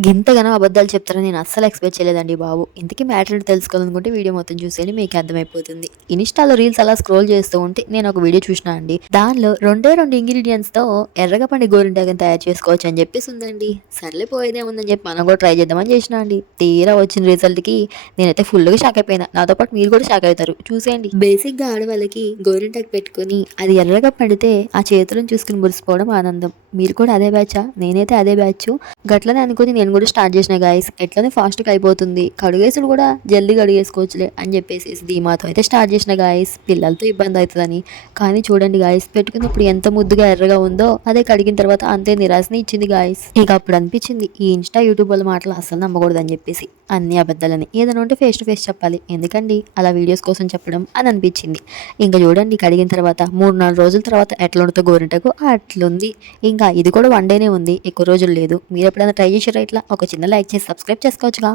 గింతగానో అబద్ధాలు చెప్తారని నేను అస్సలు ఎక్స్పెక్ట్ చేయలేదండి బాబు. ఇంతకీ మ్యాటర్ ఏంటో తెలుసుకోవాలనుకుంటే వీడియో మొత్తం చూసేయండి, మీకు అర్థమైపోతుంది. ఇన్‌స్టాలో రీల్స్ అలా స్క్రోల్ చేస్తూ ఉంటే నేను ఒక వీడియో చూసినా అండి. దానిలో రెండే 2 ఇంగ్రీడియెంట్స్‌తో ఎర్రగా పండే గోరింటాకుని తయారు చేసుకోవచ్చు అని చెప్పేసి ఉందండి. సర్లే పోయేదేముందని చెప్పి మనం కూడా ట్రై చేద్దామని చేసినా అండి. తీరా వచ్చిన రిజల్ట్‌కి నేనైతే ఫుల్‌గా షాక్ అయిపోయినా. నాతో పాటు మీరు కూడా షాక్ అవుతారు. చూసేయండి. బేసిక్‌గా ఆడవాళ్ళకి గోరింటాకు పెట్టుకొని అది ఎర్రగా పండితే ఆ చేతులను చూసుకుని మురిసిపోవడం ఆనందం. మీరు కూడా అదే బ్యాచా? నేనైతే అదే బ్యాచ్. గట్లనే అనుకుని నేను కూడా స్టార్ట్ చేసిన గాయస్. ఎట్లనే ఫాస్ట్‌గా అయిపోతుంది. కడుగేసుడు కూడా జల్దీ కడిగేసుకోవచ్చులే అని చెప్పేసి ధీమాతో అయితే స్టార్ట్ చేసిన గాయస్. పిల్లలతో ఇబ్బంది అవుతుందని. కానీ చూడండి గాయస్, పెట్టుకున్నప్పుడు ఎంత ముద్దుగా ఎర్రగా ఉందో అదే కడిగిన తర్వాత అంతే నిరాశని ఇచ్చింది గాయస్. ఇక అప్పుడు అనిపించింది ఈ ఇన్‌స్టా యూట్యూబ్ వాళ్ళ మాటలు అస్సలు నమ్మకూడదని చెప్పేసి. అన్ని అబద్ధాలని. ఏదైనా ఉంటే ఫేస్ టు ఫేస్ చెప్పాలి. ఎందుకండి అలా వీడియోస్ కోసం చెప్పడం అని అనిపించింది. ఇంకా చూడండి కడిగిన తర్వాత 3, 4 రోజుల తర్వాత ఎట్లా ఉంటుందో గోరింటాకు అట్లుంది. ఇంకా ఇది కూడా వన్ డేనే ఉంది, ఎక్కువ రోజులు లేదు. మీరు ఎప్పుడైనా ట్రై చేసారా ఇట్లా? ఒక చిన్న లైక్ చేసి సబ్స్క్రైబ్ చేసుకోవచ్చుగా.